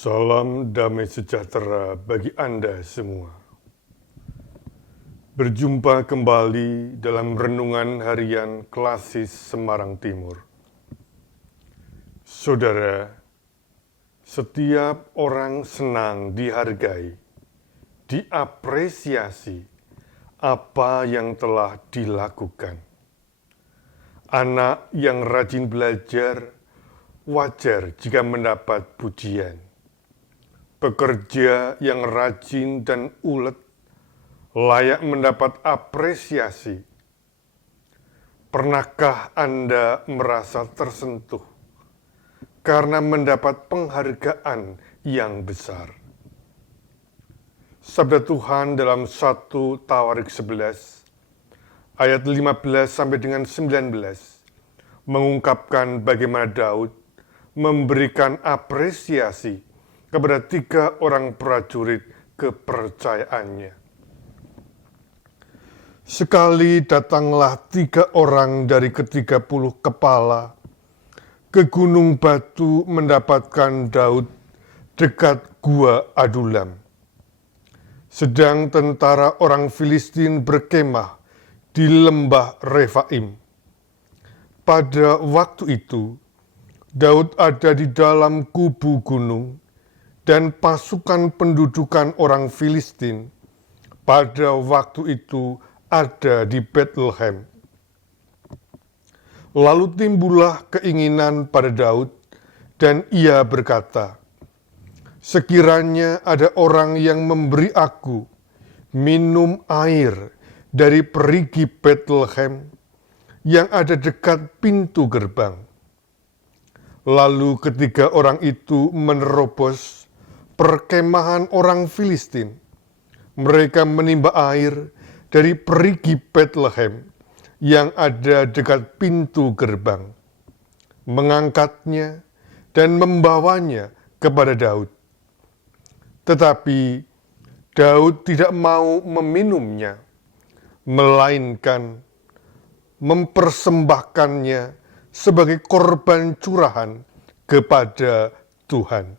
Salam damai sejahtera bagi Anda semua. Berjumpa kembali dalam renungan harian Klasis Semarang Timur. Saudara, setiap orang senang dihargai, diapresiasi apa yang telah dilakukan. Anak yang rajin belajar wajar jika mendapat pujian. Pekerja yang rajin dan ulet layak mendapat apresiasi. Pernahkah Anda merasa tersentuh karena mendapat penghargaan yang besar? Sabda Tuhan dalam 1 Tawarik 11 ayat 15 sampai dengan 19 mengungkapkan bagaimana Daud memberikan apresiasi kepada 3 orang prajurit kepercayaannya. Sekali datanglah 3 orang dari ke-30 kepala ke Gunung Batu mendapatkan Daud dekat Gua Adulam. Sedang tentara orang Filistin berkemah di lembah Refaim. Pada waktu itu, Daud ada di dalam kubu gunung, dan pasukan pendudukan orang Filistin pada waktu itu ada di Bethlehem. Lalu timbullah keinginan pada Daud, dan ia berkata, "Sekiranya ada orang yang memberi aku minum air dari perigi Bethlehem yang ada dekat pintu gerbang." Lalu ketiga orang itu menerobos perkemahan orang Filistin. Mereka menimba air dari perigi Bethlehem yang ada dekat pintu gerbang, mengangkatnya dan membawanya kepada Daud. Tetapi Daud tidak mau meminumnya, melainkan mempersembahkannya sebagai korban curahan kepada Tuhan.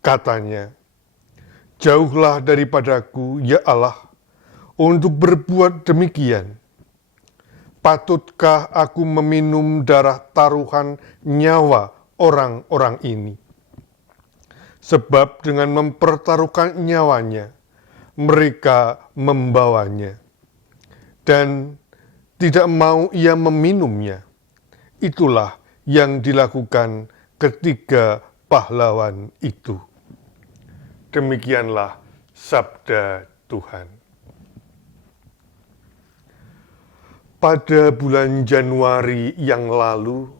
Katanya, "Jauhlah daripadaku, ya Allah, untuk berbuat demikian. Patutkah aku meminum darah taruhan nyawa orang-orang ini? Sebab dengan mempertaruhkan nyawanya, mereka membawanya. Dan tidak mau ia meminumnya." Itulah yang dilakukan ketiga pahlawan itu. Demikianlah sabda Tuhan. Pada bulan Januari yang lalu,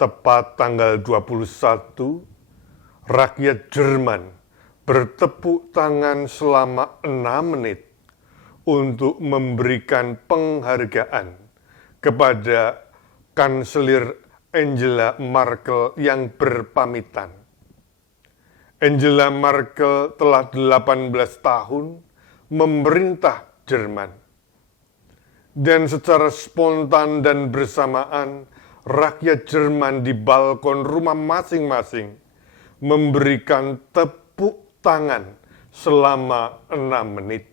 tepat tanggal 21, rakyat Jerman bertepuk tangan selama 6 menit untuk memberikan penghargaan kepada Kanselir Angela Merkel yang berpamitan. Angela Merkel telah 18 tahun memerintah Jerman. Dan secara spontan dan bersamaan, rakyat Jerman di balkon rumah masing-masing memberikan tepuk tangan selama 6 menit.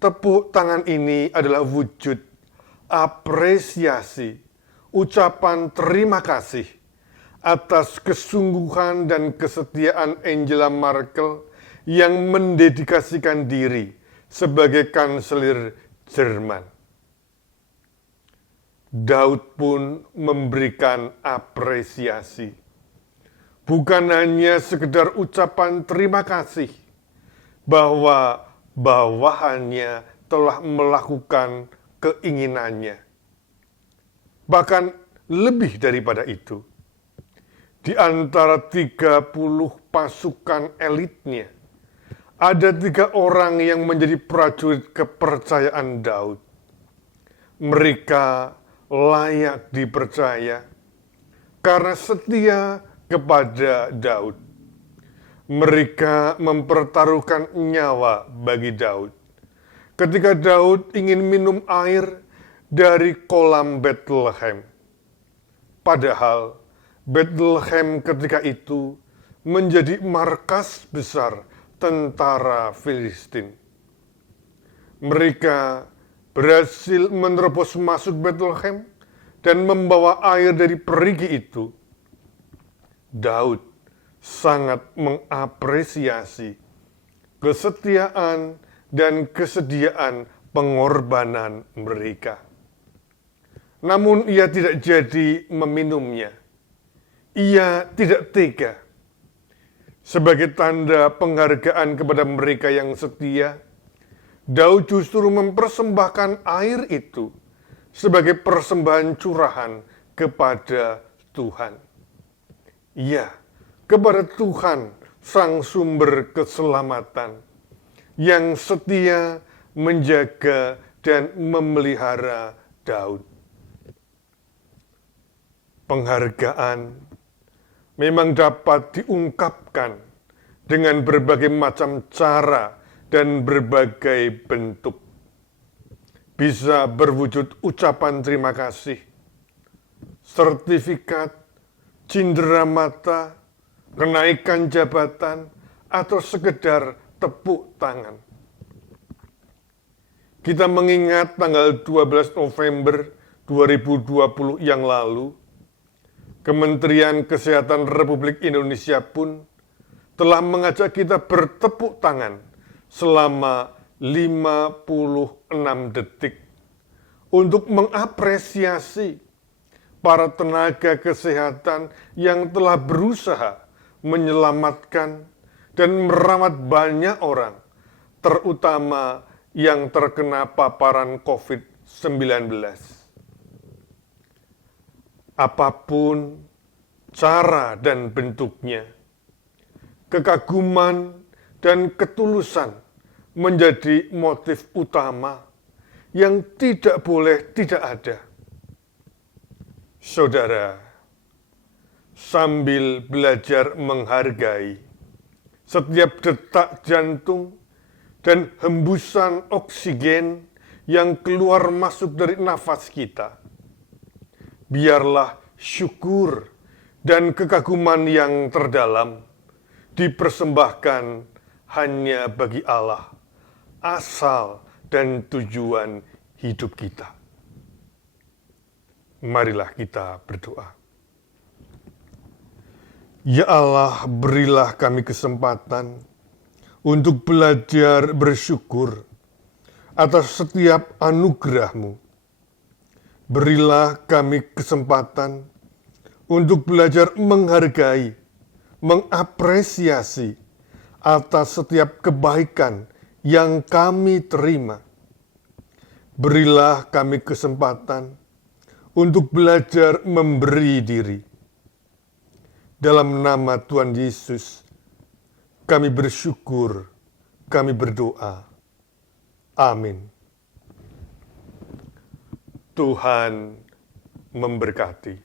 Tepuk tangan ini adalah wujud apresiasi, ucapan terima kasih atas kesungguhan dan kesetiaan Angela Merkel yang mendedikasikan diri sebagai kanselir Jerman. Daud pun memberikan apresiasi. Bukan hanya sekedar ucapan terima kasih bahwa bawahannya telah melakukan keinginannya. Bahkan lebih daripada itu. Di antara 30 pasukan elitnya, ada 3 orang yang menjadi prajurit kepercayaan Daud. Mereka layak dipercaya karena setia kepada Daud. Mereka mempertaruhkan nyawa bagi Daud. Ketika Daud ingin minum air dari kolam Bethlehem. Padahal Bethlehem ketika itu menjadi markas besar tentara Filistin. Mereka berhasil menerobos masuk Bethlehem dan membawa air dari perigi itu. Daud sangat mengapresiasi kesetiaan dan kesediaan pengorbanan mereka. Namun ia tidak jadi meminumnya. Ia tidak tega. Sebagai tanda penghargaan kepada mereka yang setia, Daud justru mempersembahkan air itu sebagai persembahan curahan kepada Tuhan. Ya, kepada Tuhan, Sang Sumber keselamatan, yang setia menjaga dan memelihara Daud. Penghargaan memang dapat diungkapkan dengan berbagai macam cara dan berbagai bentuk. Bisa berwujud ucapan terima kasih, sertifikat, cindera mata, kenaikan jabatan, atau sekedar tepuk tangan. Kita mengingat tanggal 12 November 2020 yang lalu, Kementerian Kesehatan Republik Indonesia pun telah mengajak kita bertepuk tangan selama 56 detik untuk mengapresiasi para tenaga kesehatan yang telah berusaha menyelamatkan dan merawat banyak orang, terutama yang terkena paparan COVID-19. Apapun cara dan bentuknya, kekaguman dan ketulusan menjadi motif utama yang tidak boleh tidak ada. Saudara, sambil belajar menghargai setiap detak jantung dan hembusan oksigen yang keluar masuk dari nafas kita, biarlah syukur dan kekaguman yang terdalam dipersembahkan hanya bagi Allah, asal dan tujuan hidup kita. Marilah kita berdoa. Ya Allah, berilah kami kesempatan untuk belajar bersyukur atas setiap anugerah-Mu. Berilah kami kesempatan untuk belajar menghargai, mengapresiasi atas setiap kebaikan yang kami terima. Berilah kami kesempatan untuk belajar memberi diri. Dalam nama Tuhan Yesus, kami bersyukur, kami berdoa. Amin. Tuhan memberkati.